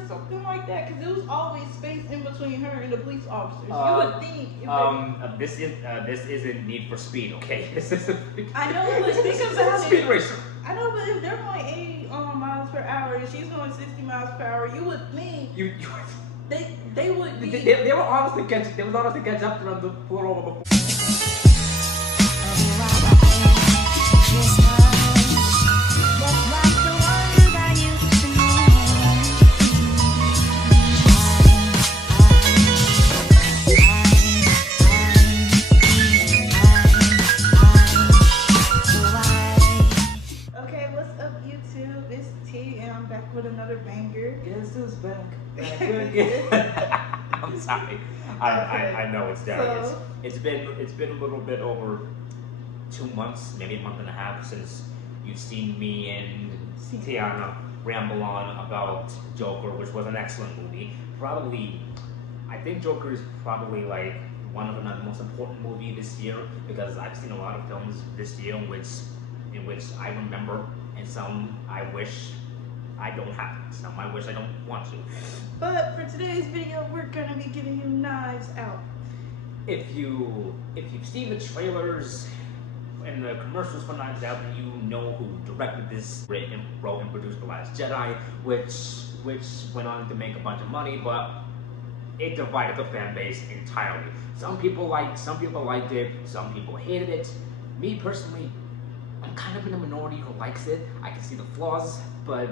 or something like that? Because there was always space in between her and the police officers. You would think. This isn't Need for Speed, okay? This isn't. I know, but think about it. Speed racer. I know, but if they're going 80 miles per hour and she's going 60 miles per hour, you would think they would be. They were honestly catch up to them to pull over before. With another banger. Guess who's back again. I'm sorry. I know it's there. So, it's been a little bit over 2 months, maybe a month and a half since you've seen me and Tiana ramble on about Joker, which was an excellent movie. I think Joker is probably like one of the most important movie this year, because I've seen a lot of films this year in which I remember, and some I wish I don't have it. Some I wish I don't want to. But for today's video, we're gonna be giving you Knives Out. If you've seen the trailers and the commercials for Knives Out, then you know who directed this, wrote and produced The Last Jedi, which went on to make a bunch of money, but it divided the fan base entirely. Some people liked it, some people hated it. Me personally, I'm kind of in a minority who likes it. I can see the flaws, but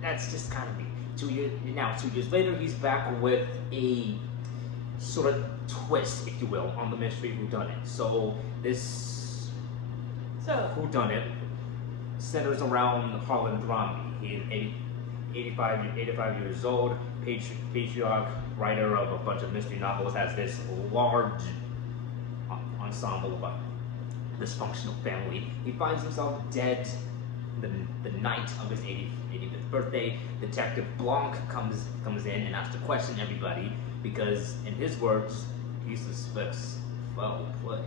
that's just kind of me. 2 years later, he's back with a sort of twist, if you will, on the mystery whodunit. So this whodunit centers around Harlan Dromby. He's 85 years old, patriarch, writer of a bunch of mystery novels, has this large ensemble of a dysfunctional family. He finds himself dead the night of his 85th birthday. Detective Blanc comes in and has to question everybody because, in his words, he suspects foul play.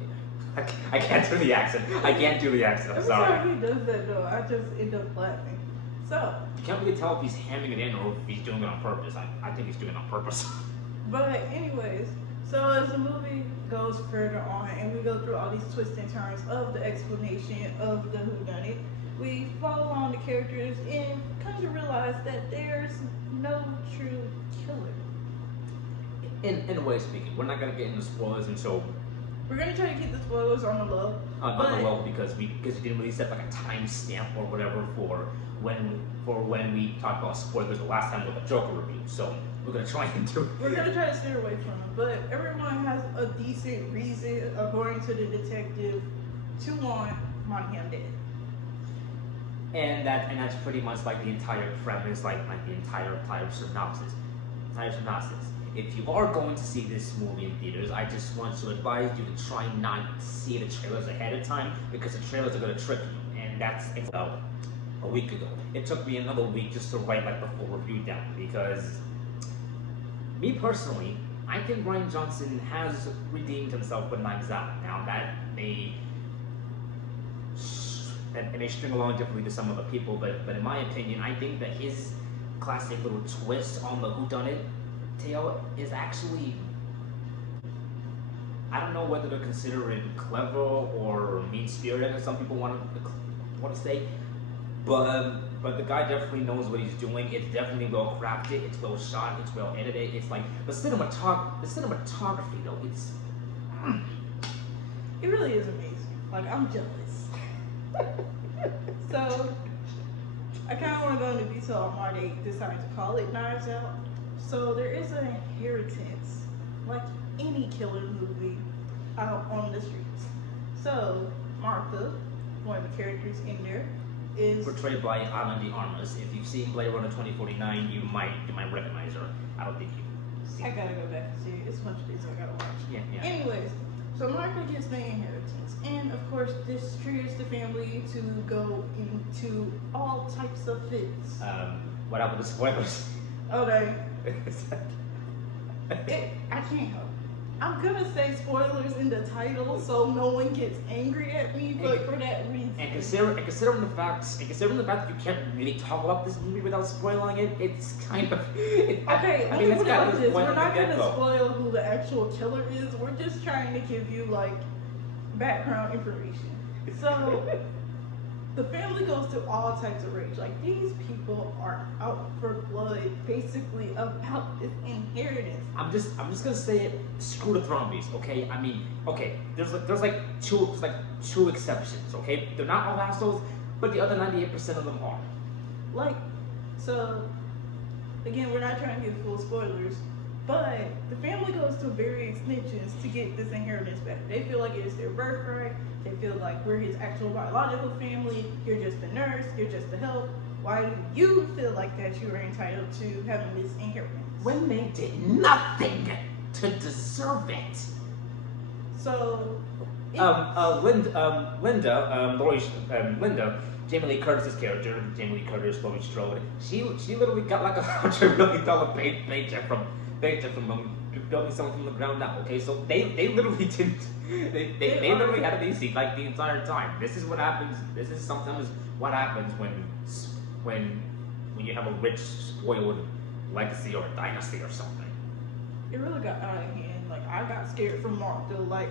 I can't do the accent. I'm Every sorry. time he does that, though, I just end up laughing. So you can't really tell if he's hamming it in or if he's doing it on purpose. I think he's doing it on purpose. But anyways, so as the movie goes further on and we go through all these twists and turns of the explanation of the whodunit, we follow on the characters and come to realize that there's no true killer. In a way speaking, we're not gonna get into spoilers, and so we're gonna try to keep the spoilers on the low. On the low because we didn't really set like a timestamp or whatever for when we talked about spoilers the last time with the Joker review. So we're gonna try and do it. We're gonna try to steer away from it, but everyone has a decent reason, according to the detective, to want Monahan dead. And that's pretty much like the entire premise, like the entire synopsis. If you are going to see this movie in theaters, I just want to advise you to try not to see the trailers ahead of time, because the trailers are going to trick you. And that's about a week ago. It took me another week just to write like the full review down, because me personally, I think Rian Johnson has redeemed himself with Knives Out. Now that may string along differently to some other people, but in my opinion, I think that his classic little twist on the whodunit tale is actually, I don't know whether to consider it clever or mean-spirited, as some people want to say, but the guy definitely knows what he's doing. It's definitely well crafted, it's well shot, it's well edited. It's like the cinematography though, it really is amazing. Like, I'm jealous. So I kind of want to go into detail on why they decided to call it Knives Out. So there is an inheritance, like any killer movie, out on the streets. So Martha, one of the characters in there, is portrayed by Ana de Armas. If you've seen Blade Runner 2049, you might recognize her. I don't think you've seen I gotta go back and see it. It's a bunch of things I gotta watch. Yeah. Anyways, so Martha gets the inheritance, and of course this triggers the family to go into all types of fits. What happened to spoilers? Okay. I can't help. I'm gonna say spoilers in the title so no one gets angry at me, but for that reason. And considering the fact that you can't really talk about this movie without spoiling it, it's kind of okay. Let me put it like this: we're not gonna spoil who the actual killer is. We're just trying to give you like background information. So the family goes through all types of rage. Like these people are out for blood, basically about this inheritance. I'm just gonna say it. Screw the zombies, okay? I mean, okay. There's like two exceptions, okay? They're not all assholes, but the other 98% of them are. Like, so again, we're not trying to give full spoilers, but the family goes to various extensions to get this inheritance back. They feel like it's their birthright. They feel like we're his actual biological family. You're just a nurse. You're just a help. Why do you feel like that you are entitled to having this inheritance? When they did nothing to deserve it. So, Linda, Jamie Lee Curtis's character, Jamie Lee Curtis, Laurie Strode, she literally got like $100 million paycheck from building something from the ground up. Okay, so they literally didn't. They literally had it easy like the entire time. This is what happens. This is sometimes what happens when you have a rich, spoiled legacy or a dynasty or something. It really got out of hand. Like I got scared from Mark though. Like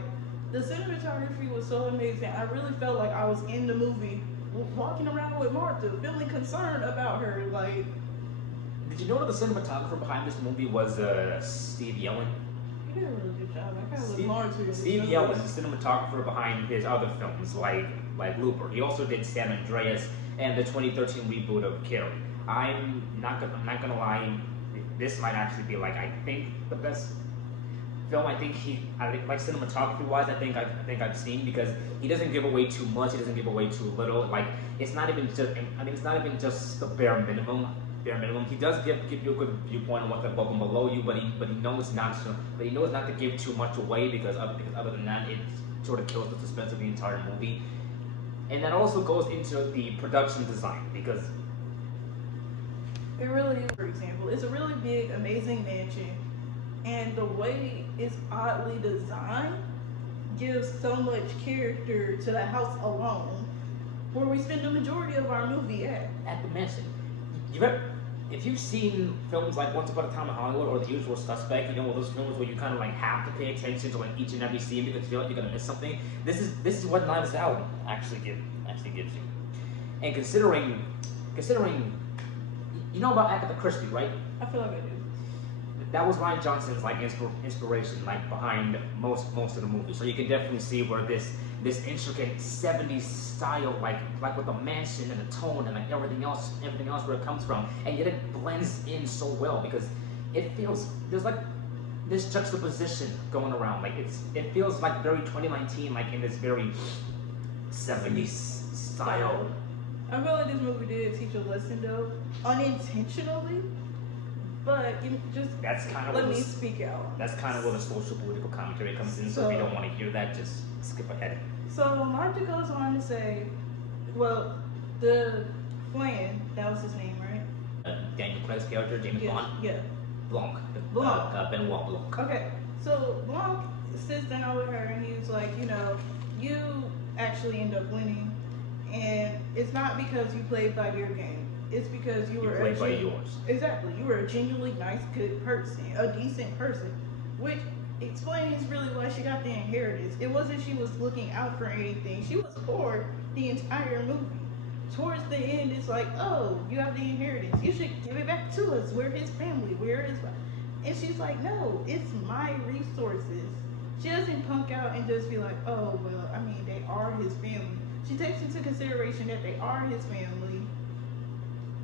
the cinematography was so amazing. I really felt like I was in the movie, walking around with Martha, feeling concerned about her. Like, did you know that the cinematographer behind this movie was Steve Yellen? He did a really good job. I kind of look forward to it. Steve Yellen is the cinematographer behind his other films like Looper. He also did San Andreas and the 2013 reboot of Carrie. I'm not gonna lie. This might actually be like I think the best film I think like cinematography wise I think I've seen, because he doesn't give away too much, he doesn't give away too little. Like it's not even just the bare minimum. He does give you a good viewpoint on what's above and below you, but he knows not to give too much away, because other than that it sort of kills the suspense of the entire movie. And that also goes into the production design, because it really is. For example, it's a really big, amazing mansion, and the way it's oddly designed gives so much character to the house alone, where we spend the majority of our movie at the mansion. If you've seen films like Once Upon a Time in Hollywood or The Usual Suspect, you know, those films where you kind of like have to pay attention to like each and every scene because you feel like you're gonna miss something. This is what Knives Out actually gives you. And considering, you know about Agatha Christie, right? I feel like I do. That was Ryan Johnson's like inspiration, like behind most of the movie. So you can definitely see where this intricate 70s style, like with the mansion and the tone and like everything else where it comes from, and yet it blends in so well, because it feels there's like this juxtaposition going around. Like it feels like very 2019, like in this very 70s style. I feel like this movie did teach a lesson though, unintentionally. But that's kind of let me speak out. That's kind of where the social political commentary comes in. So if you don't want to hear that, just skip ahead. So Martha goes on to say, well, the Flan, that was his name, right? Daniel Craig's character, James Bond. Yeah. Blanc. Benoit Blanc. Okay, so Blanc sits down with her and he was like, you know, you actually end up winning, and it's not because you played by your game. It's because you were played by yours. Exactly. You were a genuinely nice, good person, a decent person, which explains really why she got the inheritance. It wasn't she was looking out for anything. She was poor the entire movie. Towards the end, it's like, oh, you have the inheritance. You should give it back to us. We're his family. We're his. And she's like, no, it's my resources. She doesn't punk out and just be like, oh, well, I mean, they are his family. She takes into consideration that they are his family,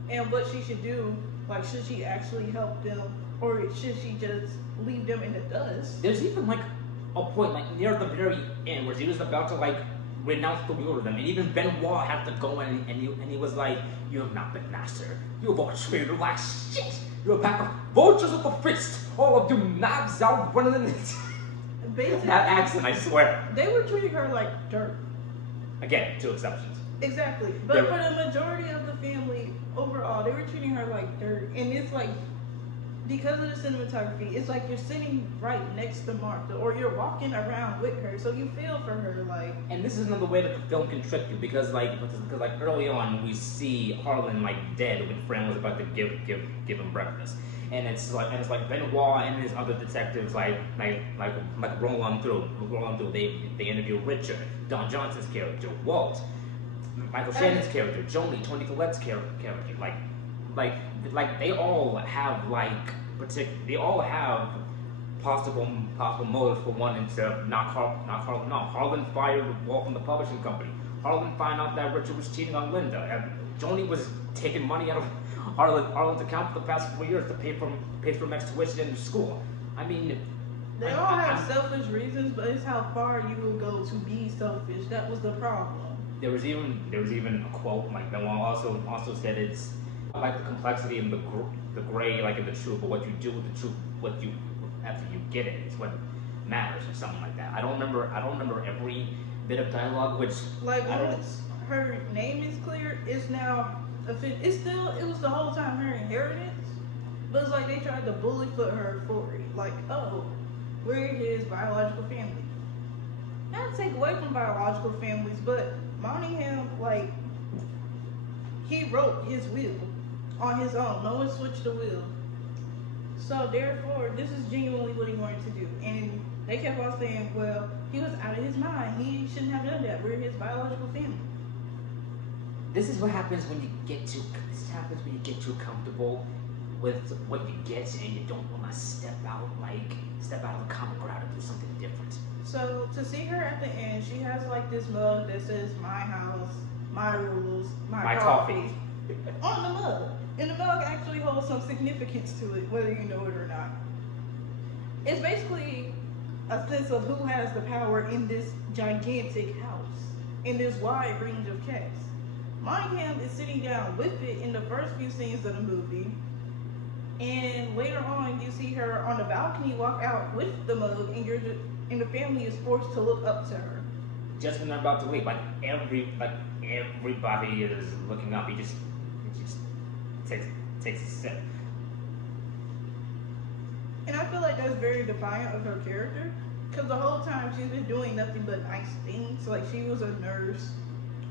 and what she should do, like should she actually help them, or should she just leave them in the dust? There's even like a point like near the very end where she was about to like renounce the wheel to them, and even Benoit had to go in and he was like, you have not been master, you have all treated her like shit, you're a pack of vultures with a fist, all of you Knives Out running in it. Basically, that accent, I swear. They were treating her like dirt. Again, two exceptions. Exactly, but for the majority of the family overall, they were treating her like dirt, and it's like because of the cinematography, it's like you're sitting right next to Martha, or you're walking around with her, so you feel for her, like. And this is another way that the film can trick you because early on we see Harlan like dead when Fran was about to give him breakfast, and it's like Benoit and his other detectives roll on through. They interview Richard, Don Johnson's character, Walt, Michael Shannon's character, Joni, Tony Collette's character, they all have they all have possible motives for wanting to knock Harlan off. Harlan fired Walt from the publishing company. Harlan found out that Richard was cheating on Linda. And Joni was taking money out of Harlan's account for the past 4 years to pay for Mac's tuition into school. I mean, they all have selfish reasons, but it's how far you will go to be selfish. That was the problem. There was even a quote like Benoit also said it's like the complexity and the gray like in the truth, but what you do with the truth, after you get it is what matters, or something like that. I don't remember every bit of dialogue, which like once her name is clear, it's now it was the whole time her inheritance, but it's like they tried to bully foot her for it. Like, oh, we're his biological family. Not to take away from biological families, but Monahan, like, he wrote his will on his own. No one switched the will. So therefore, this is genuinely what he wanted to do. And they kept on saying, well, he was out of his mind. He shouldn't have done that. We're his biological family. This is what happens when you get too comfortable with what you get, and you don't want to step out of the common ground and do something different. So to see her at the end, she has like this mug that says "My house, my rules, my coffee" on the mug. And the mug actually holds some significance to it, whether you know it or not. It's basically a sense of who has the power in this gigantic house, in this wide range of cats. Monahan is sitting down with it in the first few scenes of the movie, and later on you see her on the balcony walk out with the mug, and the family is forced to look up to her. Just when they're about to leave, everybody is looking up. He just takes a sip. And I feel like that's very defiant of her character, because the whole time she's been doing nothing but nice things. Like, she was a nurse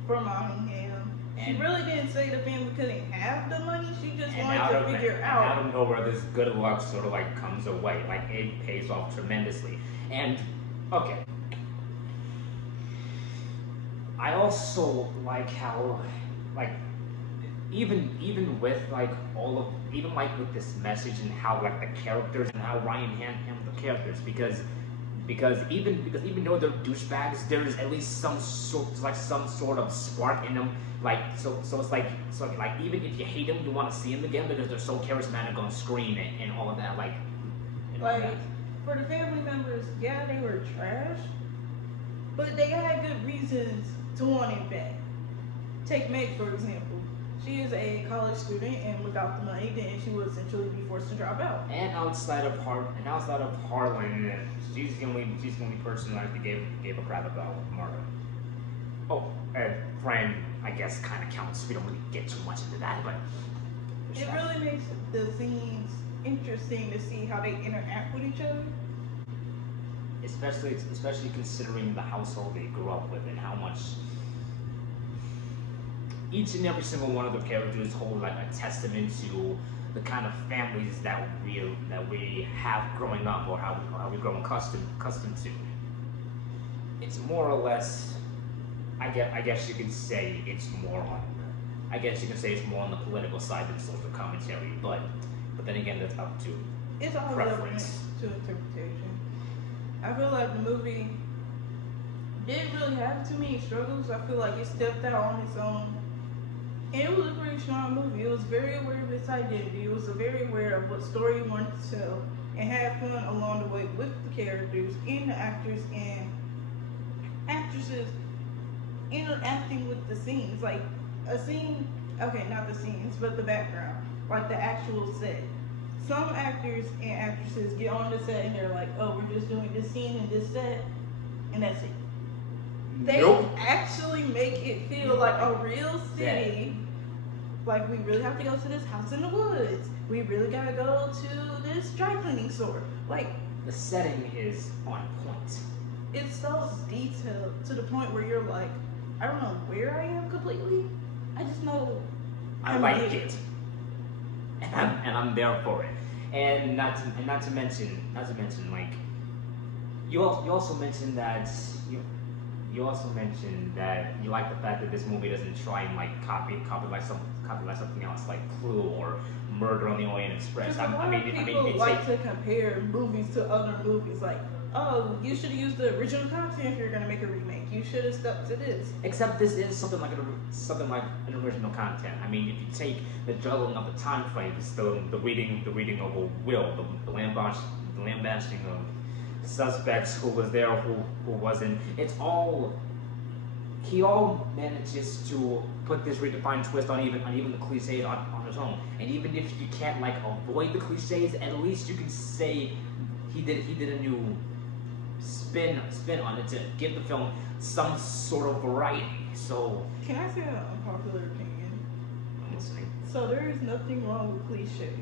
for Monahan. She really didn't say the family couldn't have the money. She just wanted to figure out. Out of nowhere, this good luck sort of like comes away. Like, it pays off tremendously. And okay, I also like how even with with this message and how like the characters and how Ryan handled the characters, because even though they're douchebags, there's at least some sort of spark in them. So even if you hate them, you want to see them again because they're so charismatic on screen and all of that. For the family members, yeah, they were trash, but they had good reasons to want it back. Take Meg, for example. She is a college student, and without the money, then she would essentially be forced to drop out. And outside of Harlan, she's the only person who actually gave a crap about Marta. Oh, Fran, I guess, kind of counts. We don't really get too much into that, but it really makes the scenes interesting to see how they interact with each other. Especially considering the household they grew up with and how much each and every single one of the characters hold like a testament to the kind of families that we have growing up, or how we grow accustomed to. It's more or less, I guess you could say it's more on the political side than social commentary, but then again, that's up to it's all preference. To interpretation. I feel like the movie didn't really have too many struggles. I feel like it stepped out on its own. And it was a pretty strong movie. It was very aware of its identity. It was very aware of what story it wanted to tell, and had fun along the way with the characters and the actors and actresses interacting with the scenes. Like a scene, okay, not the scenes, but the background, like the actual set. Some actors and actresses get on the set and they're like, oh, we're just doing this scene in this set, and that's it. They actually make it feel like a real city. Like, we really have to go to this house in the woods. We really gotta go to this dry cleaning store. Like, the setting is on point. it's so detailed to the point where you're like, I don't know where I am completely. I just know I I'm like there. it, and I'm there for it. And not to mention like you also mentioned that you also mentioned that you like the fact that this movie doesn't try and like copy like something else like Clue or Murder on the Orient Express. Because a lot of people it's like to compare movies to other movies. Like, oh, you should have used the original content if you're gonna make a remake. You should have stuck to this. except this is something like an original content. I mean, if you take the juggling of the time frames, the reading of a will, the lambasting of suspects, who was there, who wasn't. He all manages to put this redefined twist on even the cliches on his own. And even if you can't like avoid the cliches, at least you can say he did a new spin on it to give the film some sort of variety. So Can I say an unpopular opinion? I'm listening. So there is nothing wrong with cliches.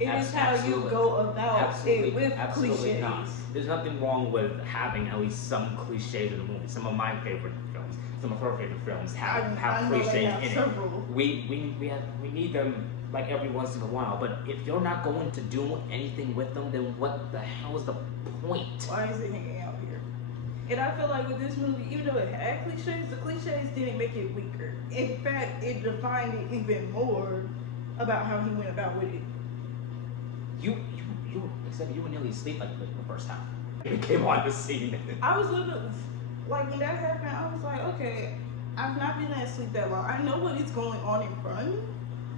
It is how Absolutely. you go about it with Absolutely cliches. not. There's nothing wrong with having at least some cliches in the movie. Some of my favorite films, some of her favorite films have I know cliches they have in it. several. We need them like every once in a while. But if you're not going to do anything with them, then what the hell is the point? Why is it hanging out here? And I feel like with this movie, even though it had cliches, the cliches didn't make it weaker. In fact, it defined it even more about how he went about with it. You were nearly asleep like the first half. It came on the scene. I was literally, like, when that happened, I was like, okay, I've not been asleep that long. I know what is going on in front of me.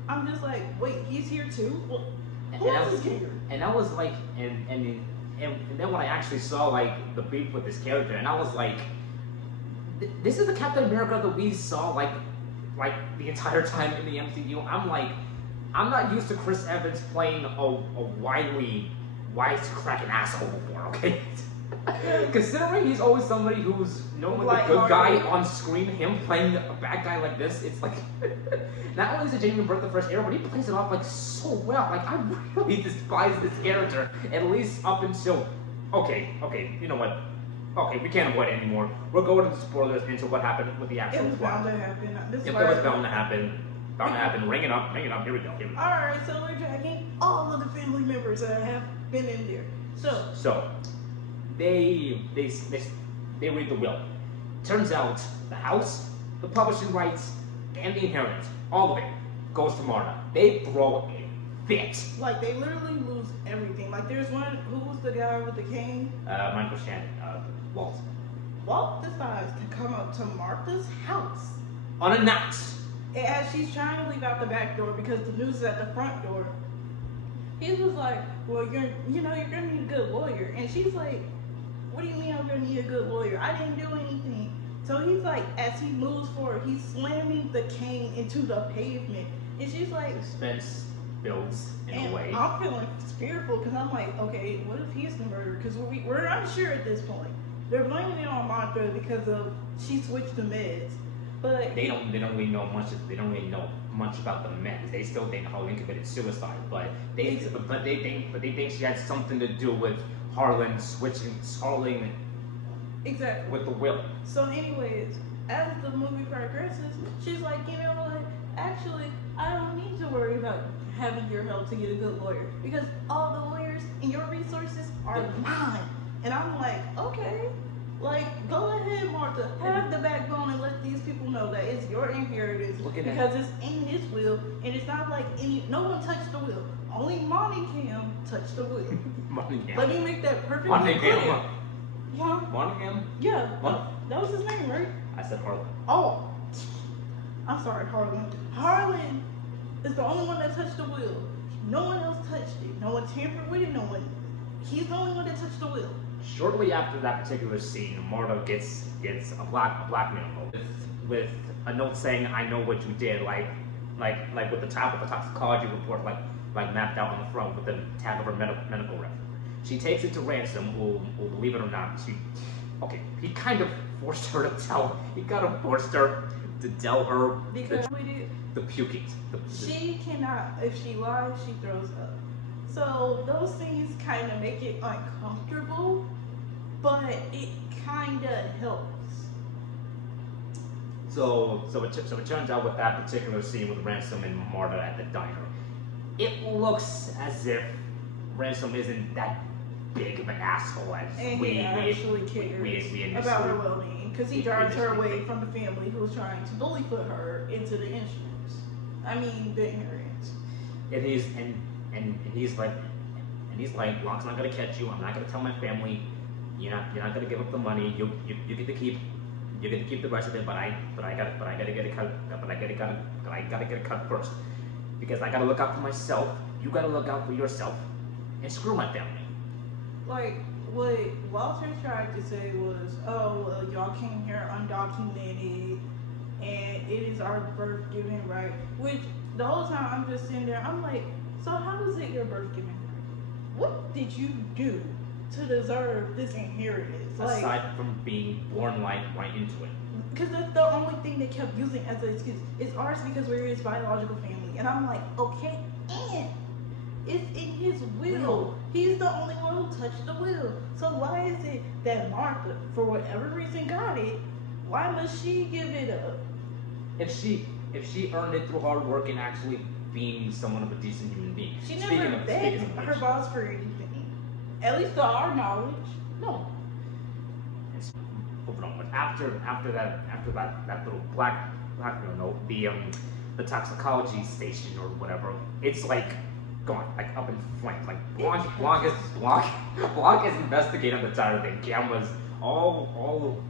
I'm just like, wait, he's here too? Well, who else is here? And I was like, and then when I actually saw like the beef with this character, and I was like, this is the Captain America that we saw like the entire time in the MCU. I'm like, I'm not used to Chris Evans playing a wisecracking asshole before, okay? Considering he's always somebody who's known like the good guy on screen, him playing a bad guy like this, it's like not only is it genuine breath of fresh air, but he plays it off like so well. Like I really despise this character, at least up until okay, you know what? Okay, we can't avoid it anymore. We're going to the spoilers into what happened with the actual It was plot. bound to happen. If it was bound to happen. Ring it up. Here we go. Alright, so we're dragging all of the family members that have been in there. So they read the will. Turns out the house, the publishing rights, and the inheritance, all of it goes to Marta. They throw a fit. like they literally lose everything. Like there's one, who was the guy with the cane? Michael Shannon, Walt. Walt decides to come up to Martha's house. Unannounced. As she's trying to leave out the back door because the news is at the front door, he was like, well, you're gonna need a good lawyer. And she's like, what do you mean I'm gonna need a good lawyer? I didn't do anything. So he's like, as he moves forward, he's slamming the cane into the pavement. And she's like, Suspense builds in a way. I'm feeling fearful because I'm like, okay, what if he's the murderer? Because we're unsure at this point. They're blaming it on Martha because of she switched the meds. But they don't really know much. They don't really know much about the meds. They still think Harlan committed suicide, but they think she had something to do with Harlan switching exactly with the will. So, anyways, as the movie progresses, she's like, you know what? Actually, I don't need to worry about having your help to get a good lawyer because all the lawyers and your resources are mine. And I'm like, okay. Like, go ahead, Martha. Have the backbone and let these people know that it's your inheritance because it's in this will, and it's not like no one touched the will. Only Monicam touched the will. Monicam. Let me make that perfectly clear. Yeah. Monicam? Yeah. What? That was his name, right? I said Harlan. Oh. I'm sorry, Harlan. Harlan is the only one that touched the will. No one else touched it. No one tampered with it. No one. He's the only one that touched the will. Shortly after that particular scene, Marta gets a blackmail with a note saying, "I know what you did," like with the top of the toxicology report, like mapped out on the front with the tag of her medical record. She takes it to Ransom, who believe it or not, he kind of forced her to tell. He kind of forced her to tell her because the puking. She cannot. If she lies, she throws up. So those things kind of make it uncomfortable, but it kind of helps. So it turns out with that particular scene with Ransom and Marta at the diner, it looks as if Ransom isn't that big of an asshole as And he actually cares about her well-being, because he drives her away from the family who's trying to bully put her into the insurance. I mean, the inheritance. And he's like, well, I'm not gonna catch you. I'm not gonna tell my family. You're not gonna give up the money. You get to keep. You get to keep the rest of it, but I gotta get a cut. But I gotta get a cut first, because I gotta look out for myself. You gotta look out for yourself, and screw my family. Like, what Walter tried to say was, oh, well, y'all came here undocumented, and it is our birth giving right. Which, the whole time I'm just sitting there, I'm like, so how is it your birth giving right? What did you do to deserve this inheritance? Aside from being born right into it. Because that's the only thing they kept using as an excuse. It's ours because we're his biological family. And I'm like, okay, and it's in his will. He's the only one who touched the will. So why is it that Martha, for whatever reason, got it? Why must she give it up? If she earned it through hard work and actually being someone of a decent human being. She never begged her boss for anything. At least to our knowledge. No. After that little black the toxicology station or whatever, it's like gone, like up in flames. Like Blanc is investigating the entire thing. Cameras all.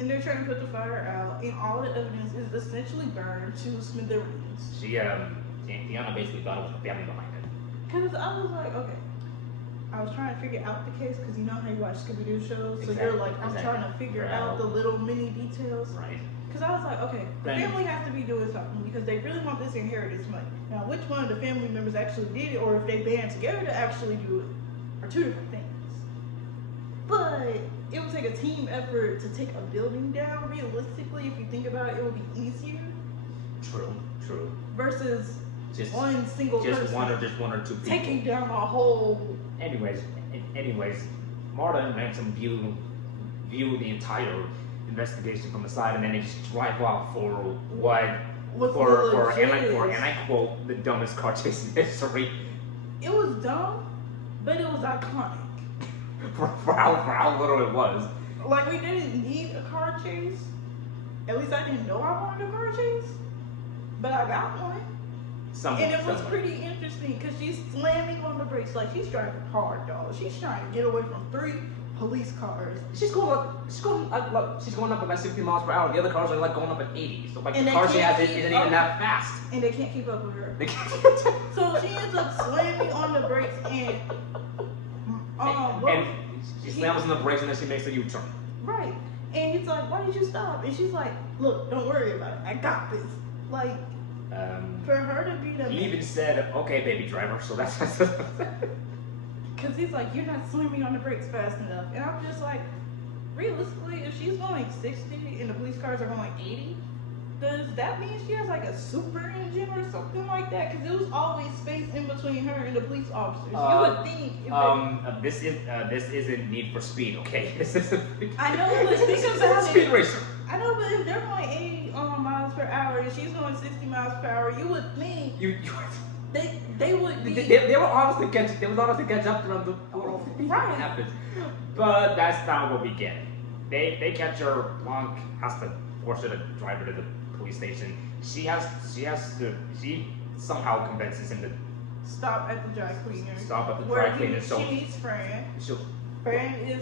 And they're trying to put the fire out, and all the evidence is essentially burned to smithereens. Tiana basically thought it was the family behind it. Because I was like, okay. I was trying to figure out the case, because you know how you watch Scooby-Doo shows? So you're like, I'm trying to figure out the little mini details. Right. Because I was like, okay, the family has to be doing something, because they really want this inheritance money. Now, which one of the family members actually did it, or if they band together to actually do it, are two different things. But it would take a team effort to take a building down. Realistically, if you think about it, it would be easier. True. Versus just one single person. One or two people. Taking down a whole... Anyways, Marta and Ransom view the entire investigation from the side, and then they just drive off for and I quote, the dumbest car chase in history. It was dumb, but it was iconic. for how little it was. Like, we didn't need a car chase. At least I didn't know I wanted a car chase, but I got one. And it was pretty interesting, because she's slamming on the brakes like she's driving hard, dog. She's trying to get away from 3 police cars. She's going up about 60 miles per hour. The other cars are like going up at 80. So like the car she has isn't even that fast. And they can't keep up with her. So she ends up slamming on the brakes and she slams on the brakes and then she makes a U-turn. Right. And he's like, why did you stop? And she's like, look, don't worry about it. I got this. Like, for her to be the... He even said, okay, baby driver, so that's... Because he's like, you're not slamming on the brakes fast enough. And I'm just like, realistically, if she's going 60 and the police cars are going 80, does that mean she has like a super engine or something like that? Because there was always space in between her and the police officers. You would think... This isn't Need for Speed, okay? This isn't... I know, but think about it. Speed Racer. I know, but if they're going 80 miles per hour and she's going 60 miles per hour, you would think they would be... They were honestly catch up to them before right. happens. But that's not what we get. They catch her. Blanc has to force her to drive her to the police station. She somehow convinces him to stop at the dry cleaner. Dry cleaner. She meets Fran. Fran is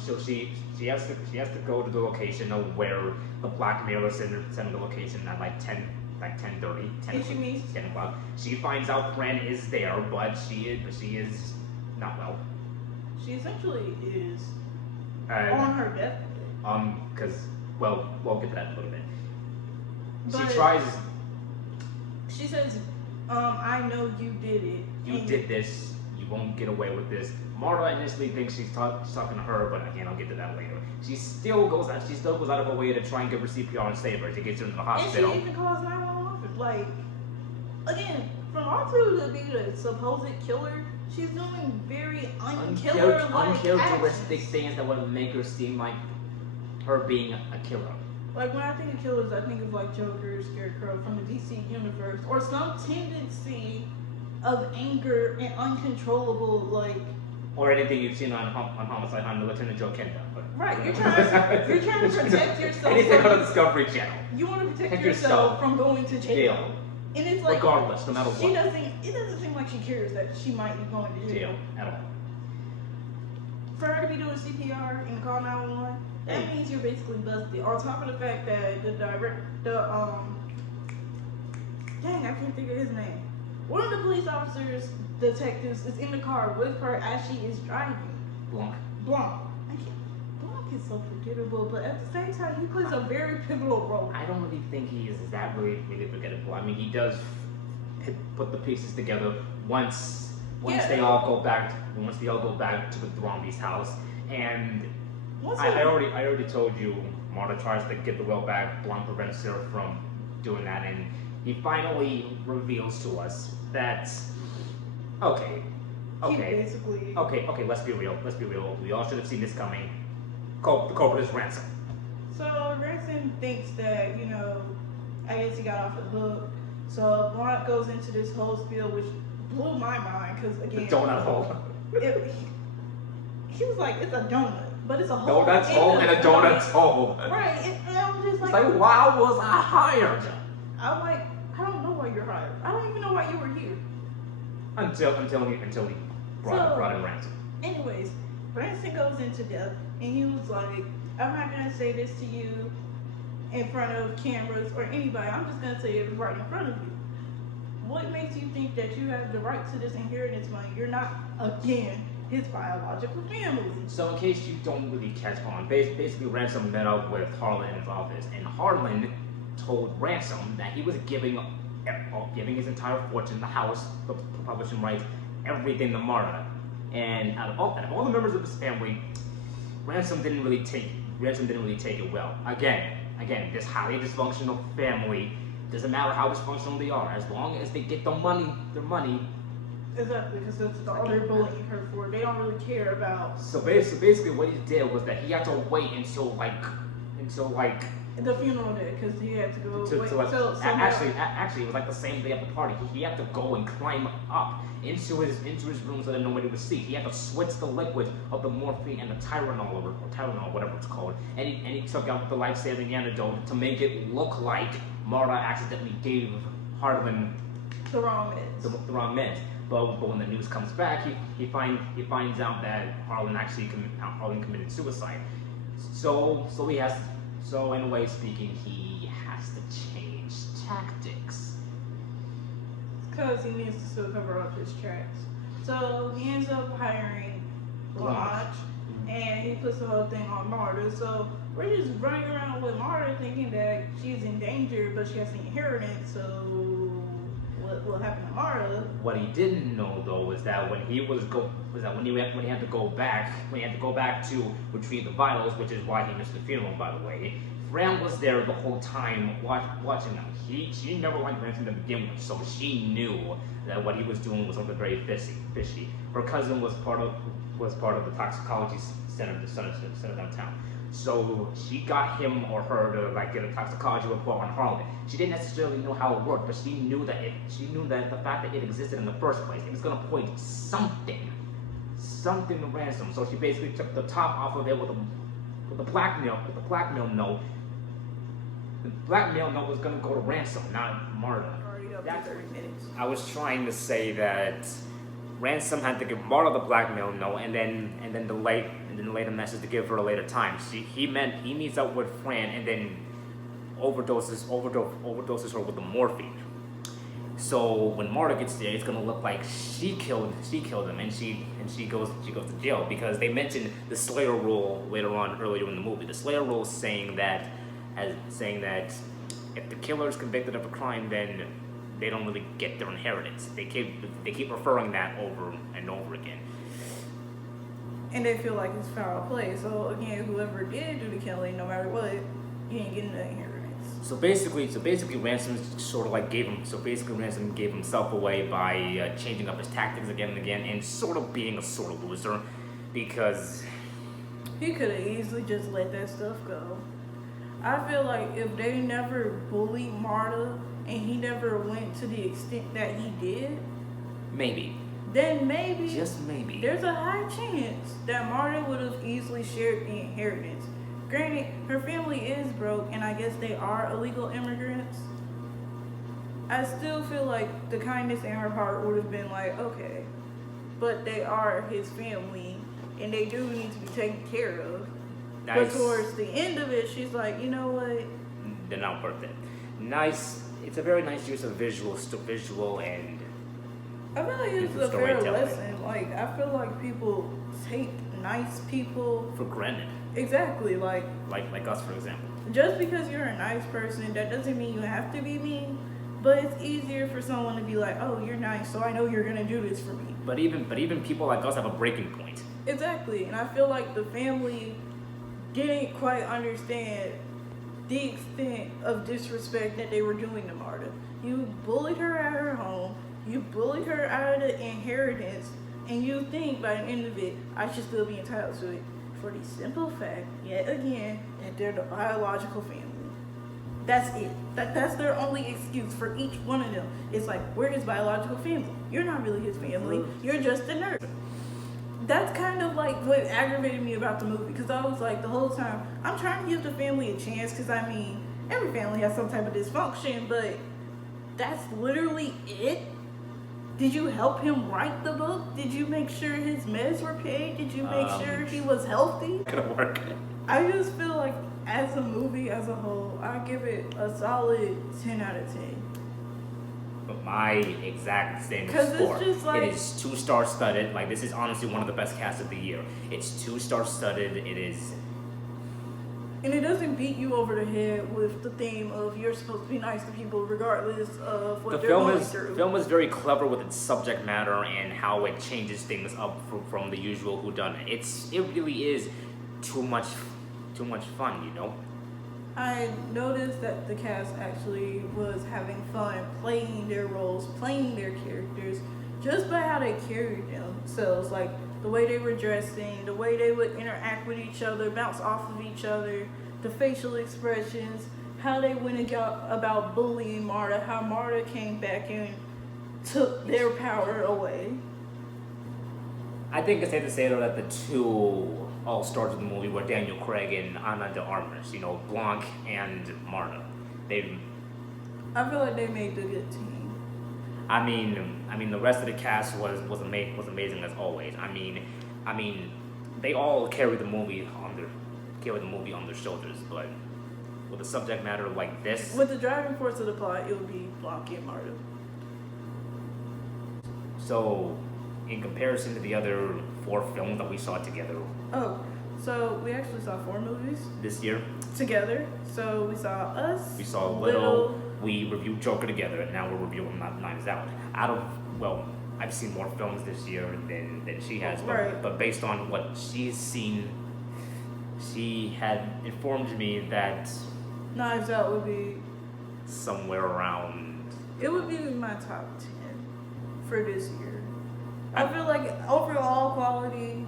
So she has to go to the location of where the blackmailer sent the location at like 10:30, 10 o'clock. She finds out Fran is there, but she is not well. She essentially is on her deathbed. Because we'll get to that in a little bit. But she says, I know you did it. You did this. You won't get away with this. Marta initially thinks she's talking to her, but again, I'll get to that later. She still goes out of her way to try and give her CPR and save her to get her into the hospital. And she even calls 911. Like, again, for Marta to be the supposed killer, She's doing very uncharacteristic things that would make her seem like her being a killer. Like when I think of killers, I think of like Joker, Scarecrow from the DC universe, or some tendency of anger and uncontrollable, like. Or anything you've seen on Homicide Hunter, Lieutenant Joe Kenda. Right, you're trying to protect yourself. Anything on the Discovery Channel. You want to protect yourself from going to jail. And it's like, regardless, no matter what. It doesn't seem like she cares that she might be going to jail at all. For her to be doing CPR and call 911, that means you're basically busted. On top of the fact that dang, I can't think of his name. One of the police officers, detectives, is in the car with her as she is driving. Blanc. Blanc is so forgettable, but at the same time, he plays a very pivotal role. I don't really think he is that really forgettable. I mean, he does put the pieces together once they all go back to the Bromby's house, and I already told you, Marta tries to get the will back. Blanc prevents her from doing that, and he finally reveals to us that okay. Let's be real. We all should have seen this coming. The culprit is Ransom. So Ransom thinks that, I guess he got off the hook. So Blanc goes into this whole spiel, which blew my mind, because again, the donut hole. He was like, it's a donut, but it's a hole. Donut's hole and a donut's hole. Right, and I'm just like, it's like, why was I hired? I'm like, I don't know why you're hired. I don't even know why you were here. Until he brought in Ransom. Anyways, Ransom goes into depth, and he was like, I'm not going to say this to you in front of cameras or anybody. I'm just going to say it right in front of you. What makes you think that you have the right to this inheritance money? You're not, again, his biological family. So in case you don't really catch on, basically Ransom met up with Harlan in his office, and Harlan told Ransom that he was giving his entire fortune, the house, the publishing rights, everything to Marta. And out of all the members of his family, Ransom didn't really take it well. Again, this highly dysfunctional family, doesn't matter how dysfunctional they are, as long as they get their money. Exactly, because that's all they're bullying her for. They don't really care about. So basically, what he did was that he had to wait until the funeral day, because he had to go. Actually, it was like the same day of the party. He had to go and climb up into his room so that nobody would see. He had to switch the liquid of the morphine and the Tylenol, whatever it's called, and he took out the life-saving antidote to make it look like Marta accidentally gave Harlan the wrong meds. But when the news comes back, he finds out that Harlan committed suicide. So in a way speaking, he has to change tactics. Because he needs to still cover up his tracks. So he ends up hiring Blanche, and he puts the whole thing on Marta. So we're just running around with Marta thinking that she's in danger, but she has the inheritance, so what will happen to Marta? What he didn't know though was that when he had to go back to retrieve the vitals, which is why he missed the funeral, by the way. Fran was there the whole time watching them. She never liked Ransom to begin with, so she knew that what he was doing was something very fishy. Her cousin was part of the toxicology center downtown. So she got him or her to get a toxicology report on Harlan. She didn't necessarily know how it worked, but she knew that the fact that it existed in the first place, it was gonna point something to Ransom. So she basically took the top off of it with a blackmail note. The blackmail note was gonna go to Ransom, not Marta. That's 30 minutes. I was trying to say that Ransom had to give Marta the blackmail note, and then delay the message to give her a later time. He meets up with Fran and then overdoses her with the morphine. So when Marta gets there, it's gonna look like she killed him, and she goes to jail, because they mentioned the Slayer rule earlier in the movie. The Slayer rule saying that if the killer is convicted of a crime, then they don't really get their inheritance. They keep referring that over and over again. And they feel like it's foul play. So again, whoever did do the killing, no matter what, you ain't getting the inheritance. Ransom sort of like Ransom gave himself away by changing up his tactics again and again, and sort of being a sort of loser, because he could have easily just let that stuff go. I feel like if they never bullied Marta and he never went to the extent that he did, then maybe, just maybe, there's a high chance that Marta would have easily shared the inheritance. Granted, her family is broke, and I guess they are illegal immigrants. I still feel like the kindness in her heart would have been like, okay, but they are his family, and they do need to be taken care of. But towards the end of it, she's like, you know what? They're not worth it. Nice. It's a very nice use of visual and. I feel like it's a fair lesson. Like, I feel like people take nice people for granted. Exactly, like us, for example. Just because you're a nice person, that doesn't mean you have to be mean. But it's easier for someone to be like, oh, you're nice, so I know you're gonna do this for me. But even people like us have a breaking point. Exactly, and I feel like the family didn't quite understand the extent of disrespect that they were doing to Marta. You bullied her at her home, you bullied her out of the inheritance, and you think by the end of it, I should still be entitled to it. For the simple fact, yet again, that they're the biological family. That's it. That's their only excuse for each one of them. It's like, we're his biological family. You're not really his family. You're just a nurse. That's kind of like what aggravated me about the movie, because I was like, the whole time, I'm trying to give the family a chance, because I mean, every family has some type of dysfunction, but that's literally it. Did you help him write the book? Did you make sure his meds were paid? Did you make sure he was healthy? Gonna work. I just feel like, as a movie as a whole, I give it a solid 10 out of 10. But my exact same score. It's just like, it is 2-star studded. Like, this is honestly one of the best casts of the year. It's 2-star studded. It is. And it doesn't beat you over the head with the theme of you're supposed to be nice to people regardless of what they're going through. The film is very clever with its subject matter and how it changes things up from the usual whodunit. It really is too much fun, you know? I noticed that the cast actually was having fun playing their roles, playing their characters, just by how they carried themselves. Like, the way they were dressing, the way they would interact with each other, bounce off of each other, the facial expressions, how they went about bullying Marta, how Marta came back and took their power away. I think it's safe to say, though, that the two all-stars of the movie were Daniel Craig and Ana de Armas, you know, Blanc and Marta. I feel like they made the good team. I mean, the rest of the cast was amazing as always. I mean, they all carried the movie on their shoulders, but with a subject matter like this, with the driving force of the plot, it would be Blanc and Marta. So, in comparison to the other 4 films that we saw together. Oh, so we actually saw 4 movies this year together. So we saw Us. We saw Little. We reviewed Joker together, and now we're reviewing Knives Out. I've seen more films this year than she has, but based on what she's seen, she had informed me that Knives Out would be somewhere around. It would be my top 10 for this year. I feel like overall quality,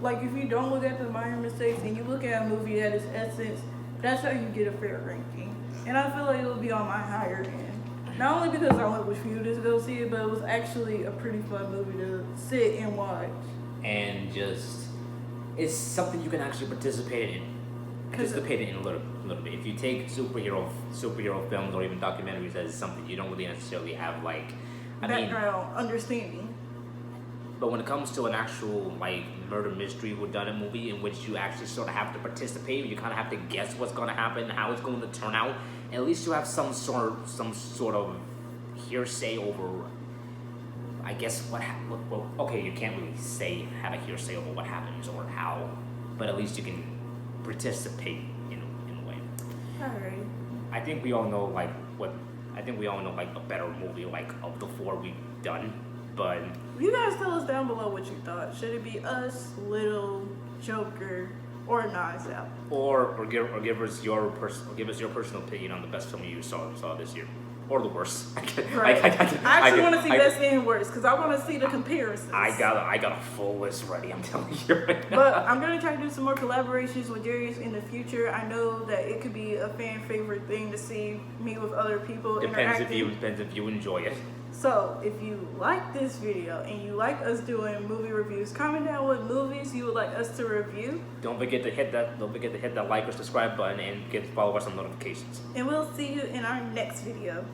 like if you don't look at the minor mistakes and you look at a movie at its essence, that's how you get a fair ranking. And I feel like it would be on my higher end. Not only because I went with you to go see it, but it was actually a pretty fun movie to sit and watch. And just, it's something you can actually participate in a little bit. If you take superhero films or even documentaries as something you don't really necessarily have background understanding. But when it comes to an actual murder mystery whodunit movie in which you actually sort of have to participate, you kind of have to guess what's going to happen, how it's going to turn out. At least you have some sort of hearsay over, I guess okay, you can't really have a hearsay over what happens or how, but at least you can participate in a way. Alright. I think we all know a better movie of the 4 we've done. But you guys tell us down below what you thought. Should it be Us, Little, Joker, or Knives Out. Or give us your personal opinion on the best film you saw this year, or the worst. Right. I actually want to see best and worst because I want to see the comparisons. I got a full list ready. I'm telling you right now. But I'm gonna try to do some more collaborations with Darius in the future. I know that it could be a fan favorite thing to see me with other people Depends interacting. if you enjoy it. So if you like this video and you like us doing movie reviews, comment down what movies you would like us to review. Don't forget to hit that like or subscribe button and follow us on notifications. And we'll see you in our next video.